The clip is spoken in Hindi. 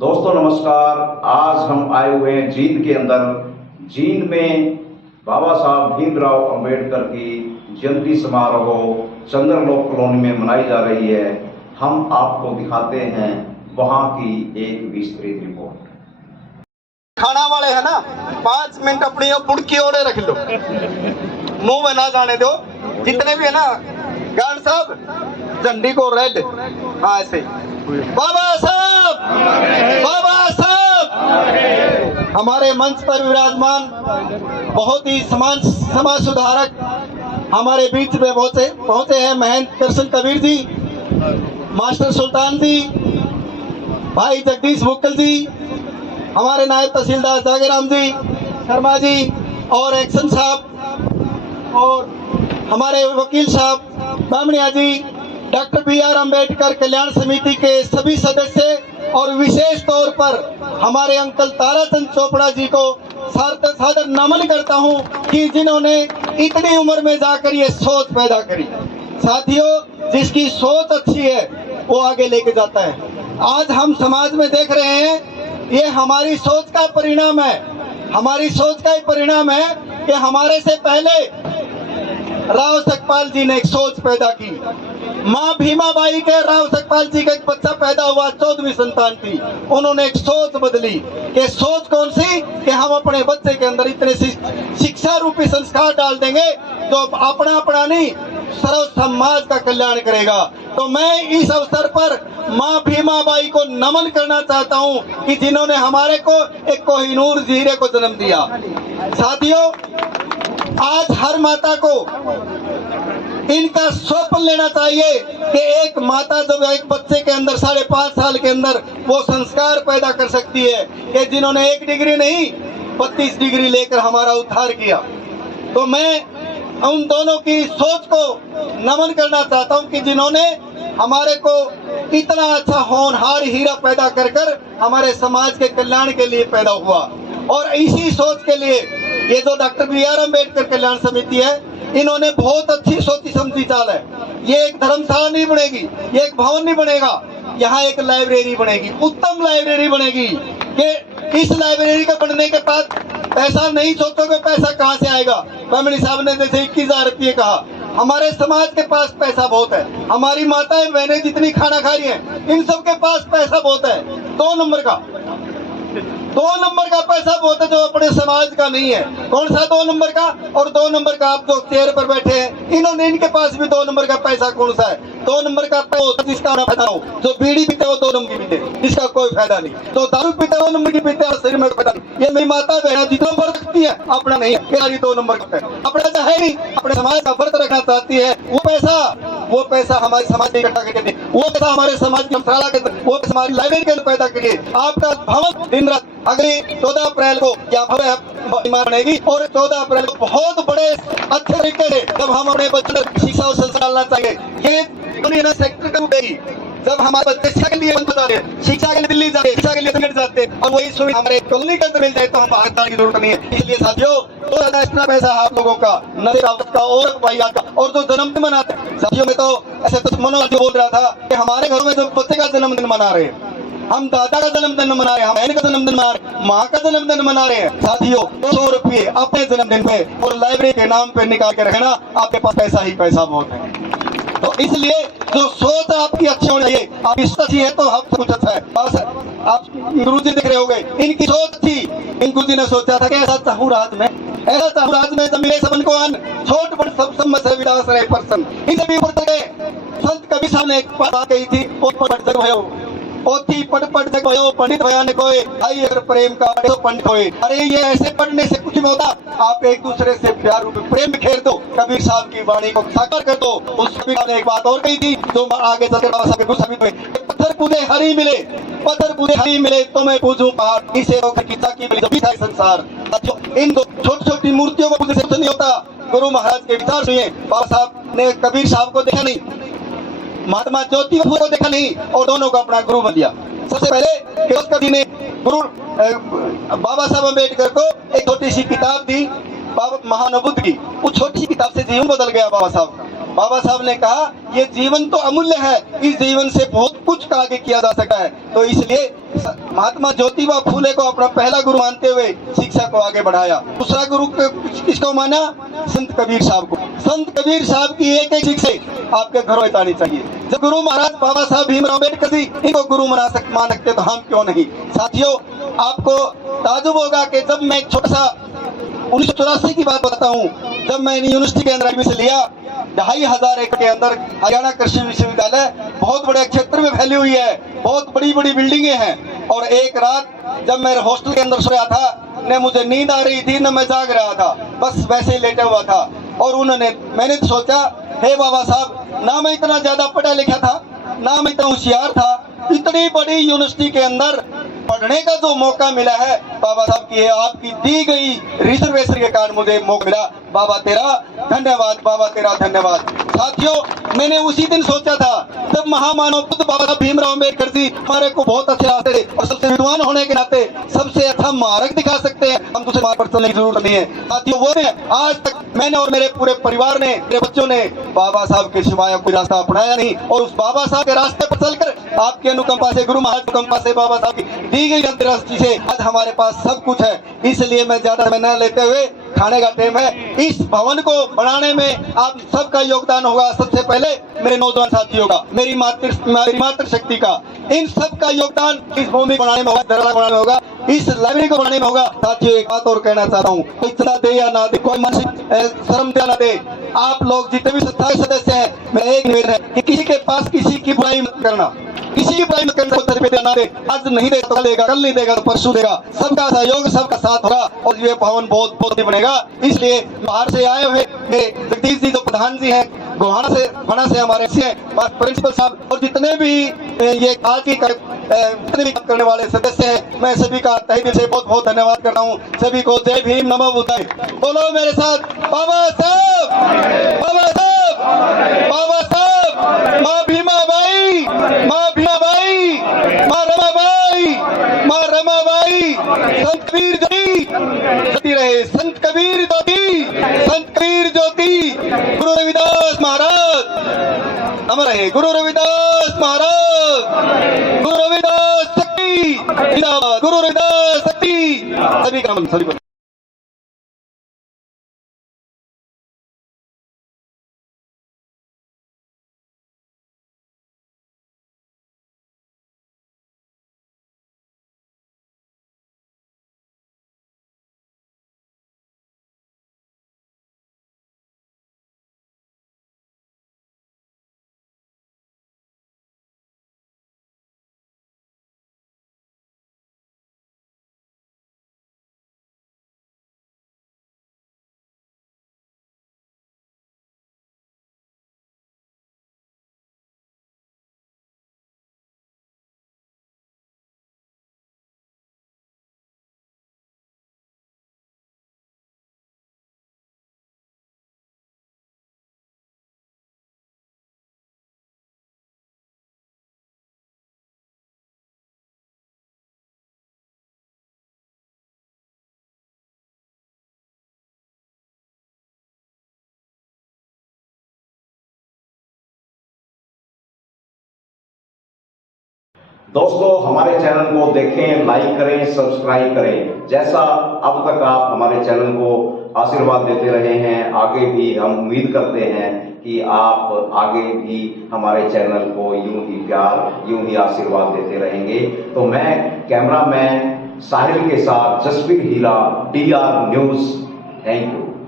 दोस्तों नमस्कार। आज हम आए हुए हैं जींद के अंदर। जींद में बाबा साहब भीमराव अंबेडकर की जयंती समारोह चंद्रलोक कॉलोनी में मनाई जा रही है। हम आपको दिखाते हैं वहां की एक विस्तृत रिपोर्ट। खाना वाले है ना, 5 मिनट अपनी बुड़की ओढ़े रख लो, मुंह में ना जाने दो। जितने भी है ना गार्ड साहब, झंडी को रेड, हाँ ऐसे बाबा साहब, बाबा साहब। हमारे मंच पर विराजमान बहुत ही समाज सुधारक हमारे बीच में पहुंचे हैं महेंद्र कृष्ण कबीर जी, मास्टर सुल्तान जी, भाई जगदीश मुक्कल जी, हमारे नायब तहसीलदार जागेराम जी शर्मा जी और एक्शन साहब और हमारे वकील साहब बामणिया जी, डॉक्टर BR अम्बेडकर कल्याण समिति के सभी सदस्य और विशेष तौर पर हमारे अंकल ताराचंद चोपड़ा जी को सादर नमन करता हूं कि जिन्होंने इतनी उम्र में जाकर ये सोच पैदा करी। साथियों, जिसकी सोच अच्छी है वो आगे लेके जाता है। आज हम समाज में देख रहे हैं, ये हमारी सोच का परिणाम है। हमारी सोच का ही परिणाम है कि हमारे से पहले राव सकपाल जी ने एक सोच पैदा की। माँ भीमाबाई के राव सकपाल जी का एक बच्चा पैदा हुआ, 14वीं संतान थी। उन्होंने एक सोच बदली कि सोच कौन सी कि हम अपने बच्चे के अंदर इतने शिक्षा रूपी संस्कार डाल देंगे जो अपना अपना नहीं सर्व समाज का कल्याण करेगा। तो मैं इस अवसर पर माँ भीमाबाई को नमन करना चाहता हूँ कि जिन्होंने हमारे को एक कोहिनूर हीरे को जन्म दिया। साथियों, आज हर माता को इनका स्वप्न लेना चाहिए कि एक माता जब एक बच्चे के अंदर 5.5 साल के अंदर वो संस्कार पैदा कर सकती है कि जिन्होंने 1 डिग्री नहीं 32 डिग्री लेकर हमारा उद्धार किया। तो मैं उन दोनों की सोच को नमन करना चाहता हूं कि जिन्होंने हमारे को इतना अच्छा होनहार हीरा पैदा कर हमारे समाज के कल्याण के लिए पैदा हुआ। और इसी सोच के लिए ये जो डॉक्टर BR अम्बेडकर कल्याण समिति है, इन्होंने बहुत अच्छी सोची समझी चाल है। ये एक धर्मशाला नहीं बनेगी, ये एक भवन नहीं बनेगा, यहाँ एक लाइब्रेरी बनेगी, उत्तम लाइब्रेरी बनेगी। कि इस लाइब्रेरी के बनने के बाद पैसा नहीं सोचोगे पैसा कहाँ से आएगा। बामणी साहब ने जैसे 21,000 रुपये कहा, हमारे समाज के पास पैसा बहुत है। हमारी माताएं बहनें जितनी खाना खा रही हैं, इन सब के पास पैसा बहुत है। 2 नंबर का पैसा बहुत है जो अपने समाज का नहीं है। कौन सा 2 नंबर का? और 2 नंबर का आप जो चेयर पर बैठे हैं, इनके पास भी 2 नंबर का पैसा कौन सा है? 2 नंबर का पैसा जिसका फायदा हो, जो बीड़ी पीते हो 2 नंबर की पीते, इसका कोई फायदा नहीं। तो दारू पीते 2 नंबर की पीते, शरीर में फायदा नहीं। ये मेरी माता बहन जितना व्रत रखती है अपना नहीं है, 2 नंबर का है, अपना तो है नहीं, अपने समाज का व्रत रखना चाहती है। वो पैसा हमारे समाज में इकट्ठा करके, वो पैसा हमारे समाज की धर्मशाला के, वो हमारी लाइब्रेरी के अंदर पैदा करिए। आपका भवन दिन रात अगली 14 अप्रैल को या इमारत बनेगी और 14 अप्रैल को बहुत बड़े अच्छे तरीके से जब हम अपने बच्चों को शिक्षा और संस्कार डालना चाहिए। ये सेक्टर का देगी जब हमारे बच्चे शिक्षा के लिए बता रहे हैं, शिक्षा के लिए दिल्ली जाते हैं, शिक्षा के लिए दिल्ली जाते हैं, और वही सुविधा हमारे कॉलोनी के अंदर मिल जाए तो हम बाहर जाने की जरूरत नहीं है। इसलिए साथियों, तो इतना पैसा आप लोगों का नशे का और भाइयों का और जो जन्मदिन मनाते हैं, साथियों में तो ऐसे तो मनोज जो बोल रहा था कि हमारे घरों में जो बच्चे का जन्मदिन मना रहे हैं, हम दादा का जन्मदिन मना रहे हैं, हम बहन का जन्मदिन मना रहे हैं, माँ का जन्मदिन मना रहे हैं। साथियों, 200 रुपये अपने जन्मदिन पे और लाइब्रेरी के नाम पे निकाल के रखना, आपके पास पैसा ही पैसा बहुत है। तो इसलिए जो सोच आपकी अच्छी होनी चाहिए, आपकी सोच अच्छी है तो हम कुछ अच्छा है। आप गुरु जी देख रहे होंगे, इनकी सोच थी। इन गुरु जी ने सोचा था कि ऐसा चाहूँ राज में जमीने सबन को अन छोट बड़ सब सम्मत से विदास रहे पर्सन इसे भी ऊपर गए। संत कबीर साहब ने एक बात कही थी, पोथी पढ़ जग भयो पंडित भयान कोय, आई अगर प्रेम का तो पंडित होए। अरे ये ऐसे पढ़ने से कुछ नहीं होता, आप एक दूसरे से प्यार रूप प्रेम बिखेर दो। कबीर साहब की वाणी को साकार कर दो। उस कबीर ने एक बात और कही थी जो आगे चलकर बाबा साहब के साबित हुए, पत्थर कूदे हरी मिले तो मैं पूछूं पहाड़, इसे रोकर की ताकी मिली जब था संसार। इन दो छोटी मूर्तियों को पूछने से कुछ नहीं होता। गुरु महाराज के विचार सुनिए। बाबा साहब ने कबीर साहब को देखा नहीं, महात्मा ज्योतिबा को देखा नहीं और दोनों को अपना गुरु बन दिया। सबसे पहले कवि ने गुरु बाबा साहब अम्बेडकर को एक छोटी सी किताब दी, बाबा महान बुद्ध की। उस छोटी सी किताब से जीवन बदल गया बाबा साहब का। बाबा साहब ने कहा ये जीवन तो अमूल्य है, इस जीवन से बहुत कुछ आगे किया जा सकता है। तो इसलिए महात्मा ज्योतिबा फूले को अपना पहला गुरु मानते हुए शिक्षा को आगे बढ़ाया। दूसरा गुरु किसको माना? संत कबीर साहब को। संत कबीर साहब की एक एक शिक्षा आपके घरों में आनी चाहिए। जब गुरु महाराज बाबा साहब भीमराव अम्बेडकर जी इनको गुरु मान सकते तो हम क्यों नहीं। साथियों, आपको ताजुब होगा कि जब मैं छोटा सा 1984 की बात बताता हूँ, जब मैंने यूनिवर्सिटी के अंदर एडमिशन लिया, 2500 एकड़ के अंदर हरियाणा कृषि विश्वविद्यालय बहुत बड़े क्षेत्र में फैली हुई है, बहुत बड़ी बड़ी बिल्डिंगें हैं। और एक रात जब मैं हॉस्टल के अंदर सोया था, न मुझे नींद आ रही थी न मैं जाग रहा था, बस वैसे ही लेटा हुआ था। और मैंने सोचा, हे बाबा साहब, ना मैं इतना ज्यादा पढ़ा लिखा था, ना मैं इतना होशियार था, इतनी बड़ी यूनिवर्सिटी के अंदर पढ़ने का जो मौका मिला है बाबा साहब की आपकी दी गई रिजर्वेशन के कारण मुझे मौका मिला। बाबा तेरा धन्यवाद, बाबा तेरा धन्यवाद। साथियों, मैंने उसी दिन सोचा था जब महामानव बुद्ध बाबा साहब भीमराव अम्बेडकर जी हमारे को बहुत अच्छे रास्ते थे और सबसे विद्वान होने के नाते सबसे अच्छा मार्ग दिखा सकते हैं, हम दूसरे मार्ग पर चलने की जरूरत नहीं है। साथियों, वो ने आज तक मैंने और मेरे पूरे परिवार ने, मेरे बच्चों ने बाबा साहब के सिवाय कोई रास्ता अपनाया नहीं। और उस बाबा साहब के रास्ते पर चलकर आपकी अनुकंपा से, गुरु महाराज अनुकंपा से, बाबा साहब की दी गई अंतर्राष्ट्रीय से आज हमारे पास सब कुछ है। इसलिए मैं ज्यादा समय न लेते हुए, खाने का टाइम है, इस भवन को बनाने में आप सबका योगदान होगा। सबसे पहले मेरे नौजवान साथियों का, मेरी मातृशक्ति का, इन सब का योगदान इस भूमि बनाने में होगा, दरगाह बनाने में होगा, इस लाइब्रेरी को बनाने में होगा। साथियों, एक बात और कहना चाहता हूँ, कोई इतना दे या ना दे, कोई मानसिक शर्म या ना दे, आप लोग जितने भी संस्था के सदस्य हैं, मेरा एक निवेदन है कि किसी के पास किसी की बुराई मत करना, किसी की बुराई मत करना। ना दे, आज नहीं देगा तो कल देगा, कल नहीं देगा तो परसों देगा। सबका सहयोग, सबका साथ होगा और ये भवन बहुत बहुत ही बनेगा। इसलिए बाहर से आए हुए मेरे जगदीश जी जो प्रधान जी हैं, गोहाना से हमारे प्रिंसिपल साहब और जितने भी ये आज की जितने भी करने वाले सदस्य हैं, मैं सभी का तहे दिल से बहुत बहुत धन्यवाद करता हूँ। सभी को जय भीम, नमो बुद्धाय। बोलो मेरे साथ, बाबा साहब, बाबा साहब, बाबा साहब, माँ भीमा बाई, माँ भीमा बाई, माँ रमाबाई, माँ रमाबाई, संत कबीर ज्योति रहे, संत कबीर ज्योति, संत कबीर ज्योति। गुरु रविदास महाराज अमर रहे, गुरु रविदास महाराज, गुरु रविदास शक्ति जिंदाबाद, गुरु रविदास शक्ति। सभी का सभी को दोस्तों, हमारे चैनल को देखें, लाइक करें, सब्सक्राइब करें। जैसा अब तक आप हमारे चैनल को आशीर्वाद देते रहे हैं, आगे भी हम उम्मीद करते हैं कि आप आगे भी हमारे चैनल को यूं ही प्यार, यूं ही आशीर्वाद देते रहेंगे। तो मैं कैमरामैन साहिल के साथ जसवीर हीरा, DR न्यूज़। Thank you.